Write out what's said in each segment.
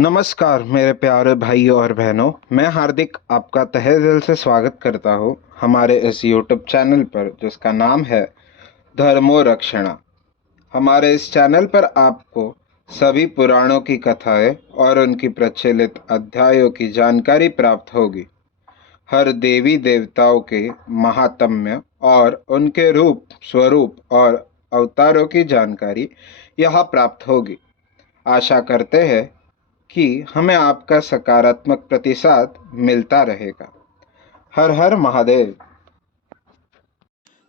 नमस्कार मेरे प्यारे भाइयों और बहनों, मैं हार्दिक आपका तहे दिल से स्वागत करता हूँ हमारे इस यूट्यूब चैनल पर जिसका नाम है धर्मो रक्षणा। हमारे इस चैनल पर आपको सभी पुराणों की कथाएं और उनकी प्रचलित अध्यायों की जानकारी प्राप्त होगी। हर देवी देवताओं के महात्म्य और उनके रूप स्वरूप और अवतारों की जानकारी यहाँ प्राप्त होगी। आशा करते हैं कि हमें आपका सकारात्मक प्रतिसाद मिलता रहेगा। हर हर महादेव।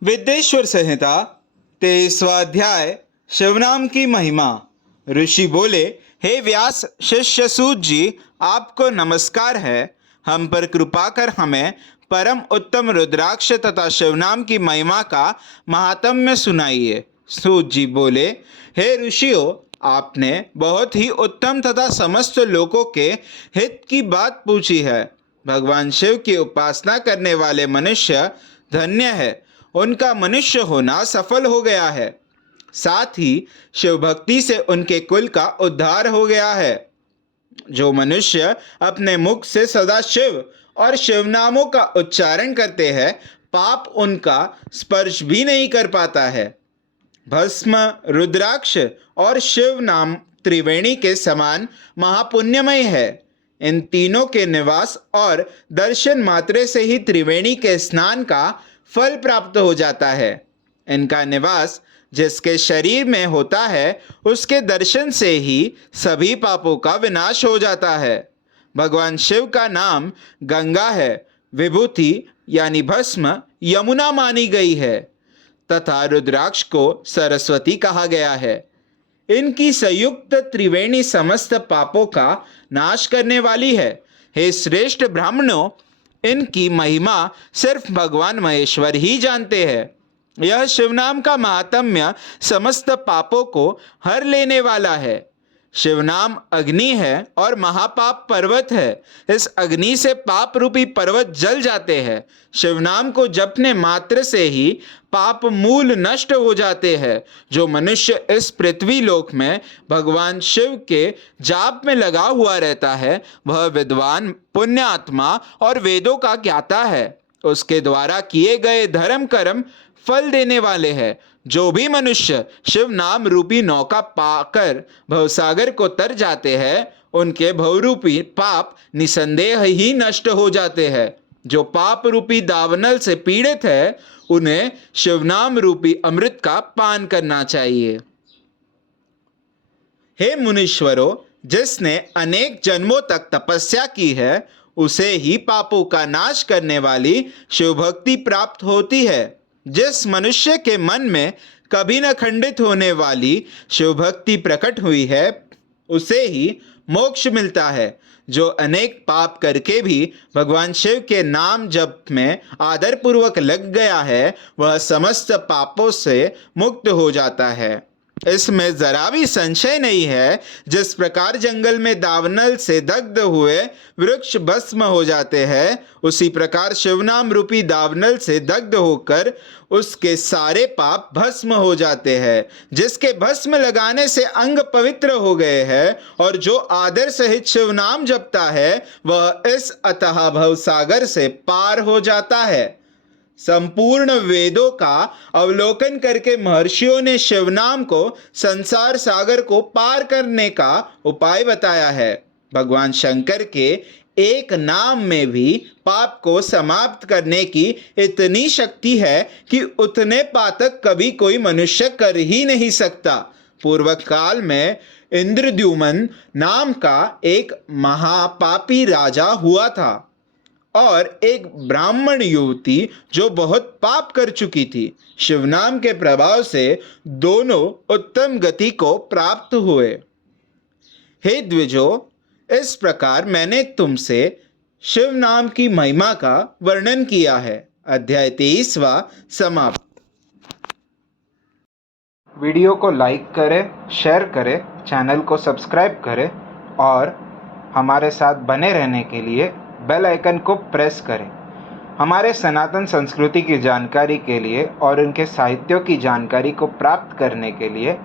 विद्येश्वर संहिता 23वां अध्याय शिवनाम की महिमा। ऋषि बोले, हे व्यास शिष्य सूत जी, आपको नमस्कार है। हम पर कृपा कर हमें परम उत्तम रुद्राक्ष तथा शिवनाम की महिमा का महात्म्य सुनाइए। सूत जी बोले, हे ऋषियों, आपने बहुत ही उत्तम तथा समस्त लोगों के हित की बात पूछी है। भगवान शिव की उपासना करने वाले मनुष्य धन्य है, उनका मनुष्य होना सफल हो गया है। साथ ही शिव भक्ति से उनके कुल का उद्धार हो गया है। जो मनुष्य अपने मुख से सदा शिव और शिव नामों का उच्चारण करते हैं, पाप उनका स्पर्श भी नहीं कर पाता है। भस्म, रुद्राक्ष और शिव नाम त्रिवेणी के समान महापुण्यमय है। इन तीनों के निवास और दर्शन मात्र से ही त्रिवेणी के स्नान का फल प्राप्त हो जाता है। इनका निवास जिसके शरीर में होता है, उसके दर्शन से ही सभी पापों का विनाश हो जाता है। भगवान शिव का नाम गंगा है, विभूति यानी भस्म यमुना मानी गई है तथा रुद्राक्ष को सरस्वती कहा गया है। इनकी संयुक्त त्रिवेणी समस्त पापों का नाश करने वाली है। हे श्रेष्ठ ब्राह्मणों, इनकी महिमा सिर्फ भगवान महेश्वर ही जानते हैं। यह शिवनाम का महात्म्य समस्त पापों को हर लेने वाला है। शिवनाम अग्नि है और महापाप पर्वत है। इस अग्नि से पाप रूपी पर्वत जल जाते हैं। शिवनाम को जपने मात्र से ही पाप मूल नष्ट हो जाते हैं। जो मनुष्य इस पृथ्वी लोक में भगवान शिव के जाप में लगा हुआ रहता है, वह विद्वान, पुण्य आत्मा और वेदों का ज्ञाता है। उसके द्वारा किए गए धर्म कर्म फल देने वाले हैं। जो भी मनुष्य शिव नाम रूपी नौका पाकर भवसागर को तर जाते हैं, उनके भवरूपी पाप निसंदेह ही नष्ट हो जाते हैं। जो पाप रूपी दावनल से पीड़ित है, उन्हें शिवनाम रूपी अमृत का पान करना चाहिए। हे मुनीश्वरों, जिसने अनेक जन्मों तक तपस्या की है, उसे ही पापों का नाश करने वाली शिव भक्ति प्राप्त होती है। जिस मनुष्य के मन में कभी न खंडित होने वाली शिव भक्ति प्रकट हुई है, उसे ही मोक्ष मिलता है। जो अनेक पाप करके भी भगवान शिव के नाम जप में आदर पूर्वक लग गया है, वह समस्त पापों से मुक्त हो जाता है। इसमें जरा भी संशय नहीं है। जिस प्रकार जंगल में दावनल से दग्ध हुए वृक्ष भस्म हो जाते हैं, उसी प्रकार शिवनाम रूपी दावनल से दग्ध होकर उसके सारे पाप भस्म हो जाते हैं। जिसके भस्म लगाने से अंग पवित्र हो गए हैं और जो आदर सहित शिवनाम जपता है, वह इस अथाह भवसागर से पार हो जाता है। संपूर्ण वेदों का अवलोकन करके महर्षियों ने शिवनाम को संसार सागर को पार करने का उपाय बताया है। भगवान शंकर के एक नाम में भी पाप को समाप्त करने की इतनी शक्ति है कि उतने पातक कभी कोई मनुष्य कर ही नहीं सकता। पूर्व काल में इंद्रद्युमन नाम का एक महापापी राजा हुआ था और एक ब्राह्मण युवती जो बहुत पाप कर चुकी थी। शिवनाम के प्रभाव से दोनों उत्तम गति को प्राप्त हुए। हे द्विजो, इस प्रकार मैंने तुमसे शिव नाम की महिमा का वर्णन किया है। अध्याय 23वां समाप्त। वीडियो को लाइक करें, शेयर करें, चैनल को सब्सक्राइब करें और हमारे साथ बने रहने के लिए बेल आइकन को प्रेस करें। हमारे सनातन संस्कृति की जानकारी के लिए और उनके साहित्यों की जानकारी को प्राप्त करने के लिए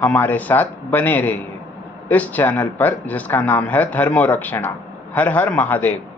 हमारे साथ बने रहिए। इस चैनल पर जिसका नाम है धर्मोरक्षणा। हर हर महादेव।